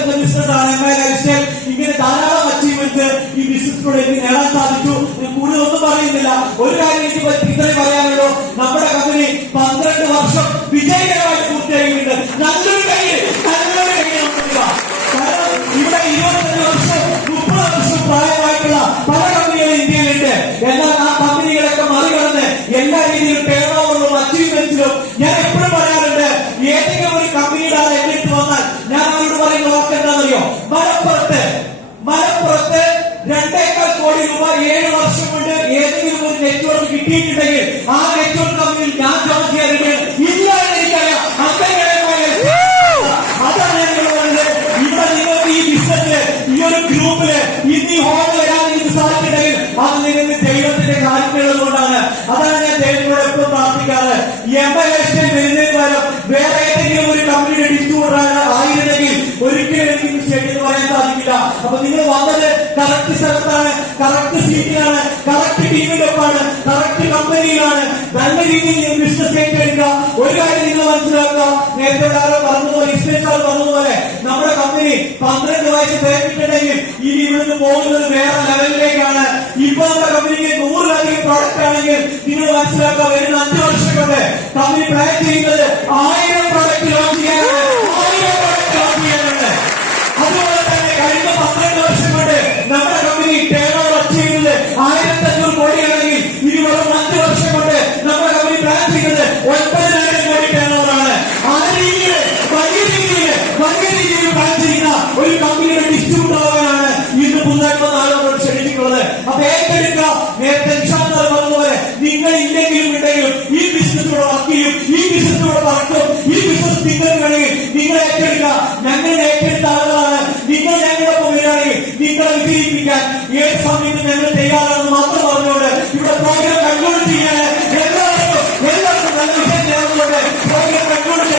വരുന്ന ബിസിനസ്സാണ് M I life style ഇങ്ങനെ ധാരാളം അച്ചീവ്മെന്റ് ഈ ബിസിനസിലൂടെ എനിക്ക് നേടാൻ സാധിച്ചു ഒന്നും പറയുന്നില്ല. ഒരു കാര്യം എനിക്ക് ഇത്രയും പറയാനുള്ളൂ. നമ്മുടെ കോടി രൂപ ഏഴ് വർഷം കൊണ്ട് ഏതെങ്കിലും ഒരു നെറ്റ്വർക്ക് കിട്ടിയിട്ടുണ്ടെങ്കിൽ ആ നെറ്റ്വർക്ക് കമ്പനിയിൽ ഞാൻ ജോയിൻ ചെയ്യാൻ ഇല്ല എനിക്കറിയാം. അതാണ് നിങ്ങളോട് പറഞ്ഞത്. ഈ ബിസിനസ് ഈ ഒരു ഗ്രൂപ്പിൽ ഇന്ന് ഹോൾ വരാൻ നിങ്ങൾക്ക് നിങ്ങൾക്ക് ദൈവത്തിന്റെ കാര്യം കൊണ്ടാണ്. അതാണ് ഞാൻ ദൈവത്തോട് എപ്പോഴും പ്രാർത്ഥിക്കാറ്. എം എൽ എലക്ഷൻ വരുന്നതിന് വേറെ അപ്പൊ നിങ്ങൾ വന്നത് കറക്റ്റ് സ്ഥലത്താണ് കറക്റ്റ് സീറ്റിലാണ് കറക്റ്റ് ടീമിന്റെ കറക്റ്റ് കമ്പനിയിലാണ് നല്ല രീതിയിൽ ബിസിനസ് ഏറ്റെടുക്കുക. ഒരു കാര്യം നിങ്ങൾ മനസ്സിലാക്കുക. നേരത്തെ ആരോ പറഞ്ഞതുപോലെ എക്സ്പീരിയൻസ് സാർ പറഞ്ഞതുപോലെ നമ്മുടെ കമ്പനി പന്ത്രണ്ട് വയസ്സ് തേക്കിട്ടുണ്ടെങ്കിൽ ഇനി ഇവിടുന്ന് പോകുന്നത് വേറെ ലെവലിലേക്കാണ് ഇപ്പൊ നമ്മുടെ കമ്പനിക്ക് നൂറിലധികം പ്രോഡക്റ്റ് ആണെങ്കിൽ നിങ്ങൾ മനസ്സിലാക്കുക വരുന്ന അഞ്ചു വർഷം കൊണ്ട് കമ്പനി പ്ലാൻ ചെയ്യുന്നത് ആയിരം വലിയ രീതിയിൽ വലിയ രീതിയിൽ പഴച്ചിരിക്കുന്ന ഒരു കമ്പനിയുടെ ഇന്ന് പുതുതായിട്ട് നാളെ നമ്മൾ ക്ഷണിച്ചിട്ടുള്ളത്. അപ്പൊ ഏറ്റെടുക്കുക. നേരത്തെ നിഷാന്ത പറഞ്ഞതുപോലെ നിങ്ങൾ ഇല്ലെങ്കിലും ഉണ്ടെങ്കിലും ഈ ബിസിനസിലൂടെ വർക്ക് ചെയ്യും. ഈ ബിസിനസിലൂടെ പറക്കും. ഈ ബിസിനസ് നിങ്ങൾ വേണമെങ്കിൽ നിങ്ങൾ ഏറ്റെടുക്കുക. ഞങ്ങൾ ഏറ്റെടുത്ത ആളുകളാണ്. നിങ്ങൾ ഞങ്ങളുടെ നിങ്ങളെ വിജയിപ്പിക്കാൻ ഏത് സമയത്തും ഞങ്ങൾ തയ്യാറാണെന്ന് മാത്രം പറഞ്ഞുകൊണ്ട് ഇവിടെ പ്രോഗ്രാം കൺക്ലൂഡ് ചെയ്യാൻ